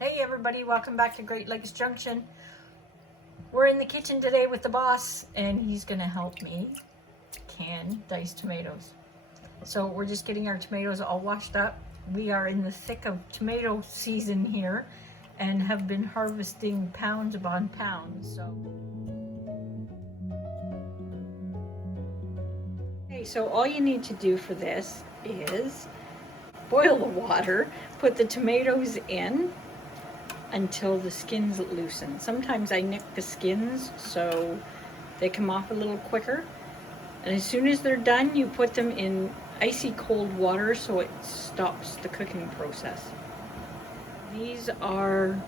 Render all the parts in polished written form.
Hey everybody, welcome back to Great Lakes Junction. We're in the kitchen today with the boss and he's gonna help me can diced tomatoes. So we're just getting our tomatoes all washed up. We are in the thick of tomato season here and have been harvesting pounds upon pounds. Okay, so all you need to do for this is boil the water, put the tomatoes in until the skins loosen. Sometimes I nick the skins so they come off a little quicker. And as soon as they're done, you put them in icy cold water so it stops the cooking process. These are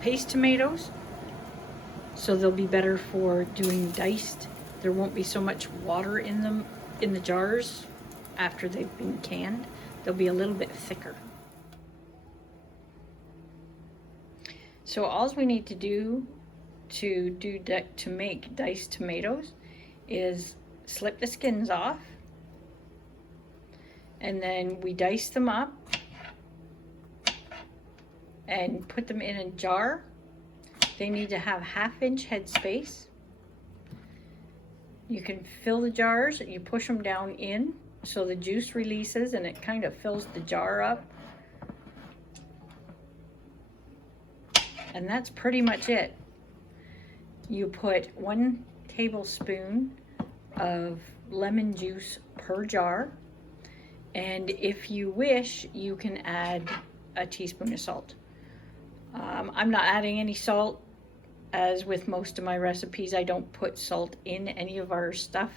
paste tomatoes, so they'll be better for doing diced. There won't be so much water in them, in the jars after they've been canned. They'll be a little bit thicker. So all we need to do to make diced tomatoes is slip the skins off, and then we dice them up and put them in a jar. They need to have 1/2 inch head space. You can fill the jars, you push them down in so the juice releases and it kind of fills the jar up. And that's pretty much it. You put 1 tablespoon of lemon juice per jar, and if you wish, you can add a teaspoon of salt. I'm not adding any salt, as with most of my recipes. I don't put salt in any of our stuff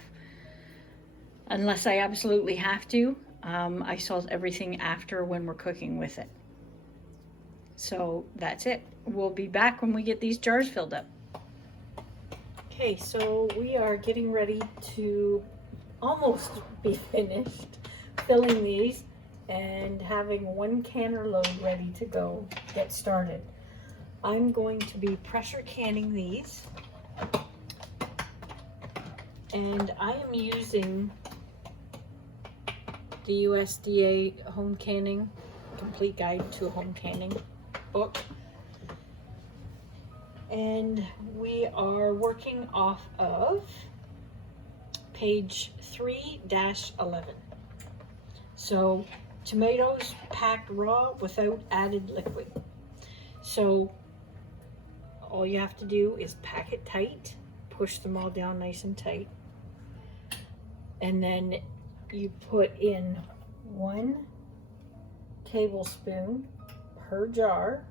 unless I absolutely have to. I salt everything after when we're cooking with it. So that's it. We'll be back when we get these jars filled up. Okay, so we are getting ready to almost be finished filling these and having 1 canner load ready to go get started. I'm going to be pressure canning these, and I am using the USDA home canning, complete guide to home canning book, and we are working off of page 3-11. So tomatoes packed raw without added liquid. So all you have to do is pack it tight, push them all down nice and tight, and then you put in 1 tablespoon per jar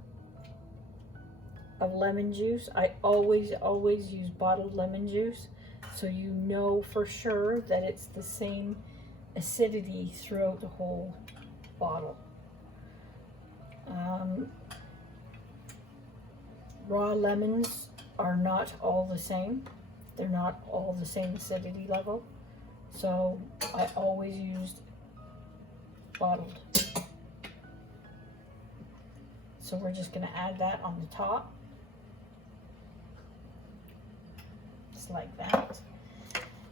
of lemon juice. I always use bottled lemon juice, so you know for sure that it's the same acidity throughout the whole bottle. Raw lemons are not all the same. They're not all the same acidity level, so I always used bottled. So we're just going to add that on the top, just like that.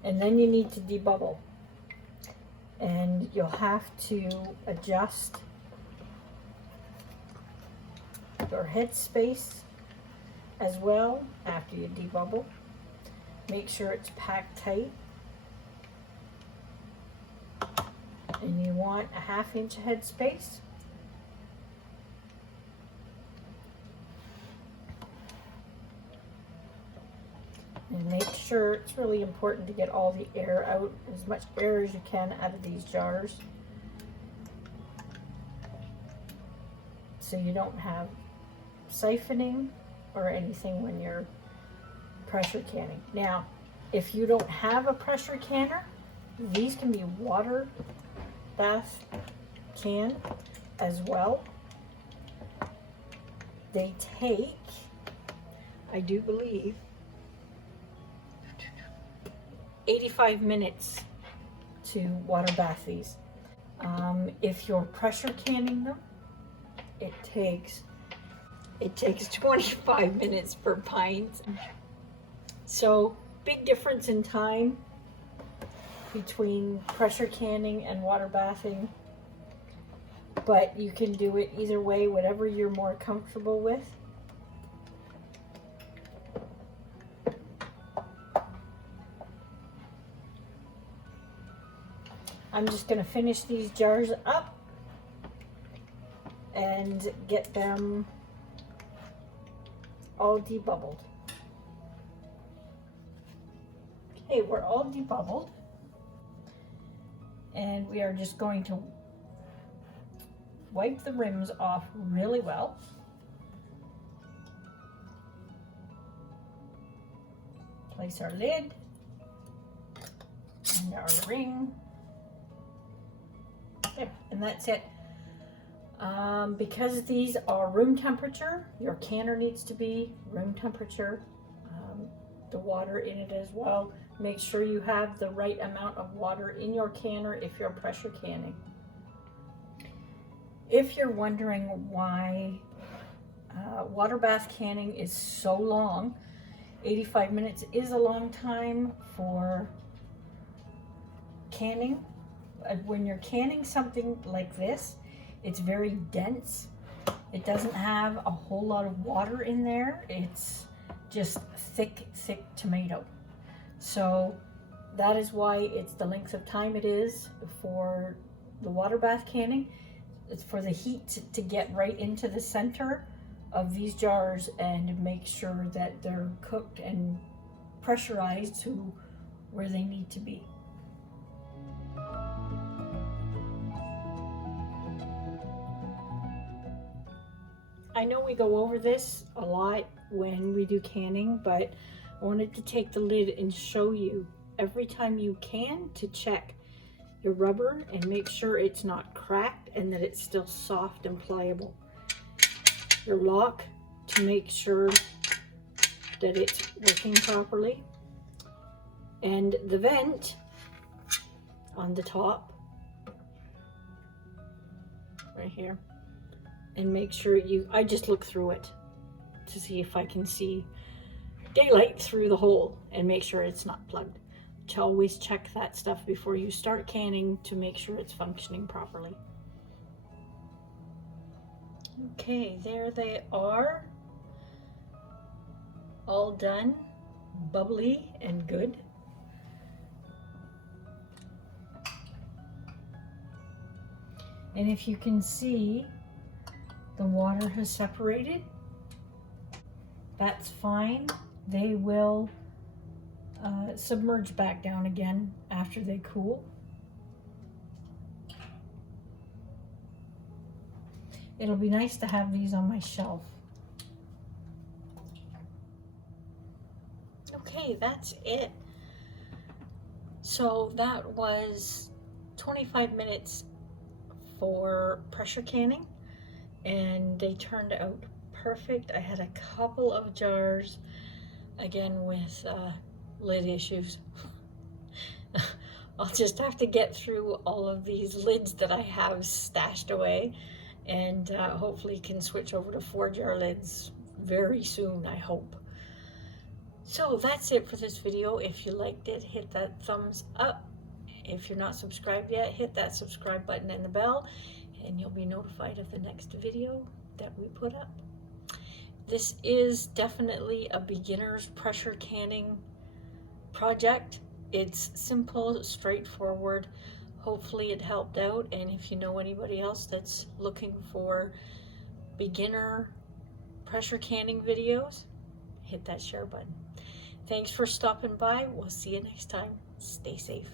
And then you need to debubble, and you'll have to adjust your head space as well after you debubble. Make sure it's packed tight, and you want a 1/2 inch head space. And make sure, it's really important to get all the air out, as much air as you can out of these jars, so you don't have siphoning or anything when you're pressure canning. Now, if you don't have a pressure canner, these can be water bath can as well. They take, I do believe, 85 minutes to water bath these. If you're pressure canning them, it takes 25 minutes per pint. So big difference in time between pressure canning and water bathing. but you can do it either way, whatever you're more comfortable with. I'm just going to finish these jars up and get them all debubbled. Okay, we're all debubbled, and we are just going to wipe the rims off really well. Place our lid and our ring. There, and that's it. Because these are room temperature, your canner needs to be room temperature. The water in it as well. Make sure you have the right amount of water in your canner if you're pressure canning. If you're wondering why water bath canning is so long, 85 minutes is a long time for canning. When you're canning something like this, it's very dense. It doesn't have a whole lot of water in there. It's just thick tomato. So that is why it's the length of time it is for the water bath canning. It's for the heat to get right into the center of these jars and make sure that they're cooked and pressurized to where they need to be. I know we go over this a lot when we do canning, but I wanted to take the lid and show you every time you can to check your rubber and make sure it's not cracked and that it's still soft and pliable. Your lock to make sure that it's working properly. And the vent on the top, right here. And make sure I just look through it to see if I can see daylight through the hole and make sure it's not plugged. To always check that stuff before you start canning to make sure it's functioning properly. Okay, there they are. All done, bubbly and good. And if you can see, the water has separated. That's fine. They will submerge back down again after they cool. It'll be nice to have these on my shelf. Okay, that's it. So that was 25 minutes for pressure canning, and they turned out perfect. I had a couple of jars, again with lid issues. I'll just have to get through all of these lids that I have stashed away, and hopefully can switch over to 4-jar lids very soon, I hope. So that's it for this video. If you liked it, hit that thumbs up. If you're not subscribed yet, hit that subscribe button and the bell, and you'll be notified of the next video that we put up. This is definitely a beginner's pressure canning project. It's simple, straightforward. Hopefully it helped out, and if you know anybody else that's looking for beginner pressure canning videos, hit that share button. Thanks for stopping by. We'll see you next time. Stay safe.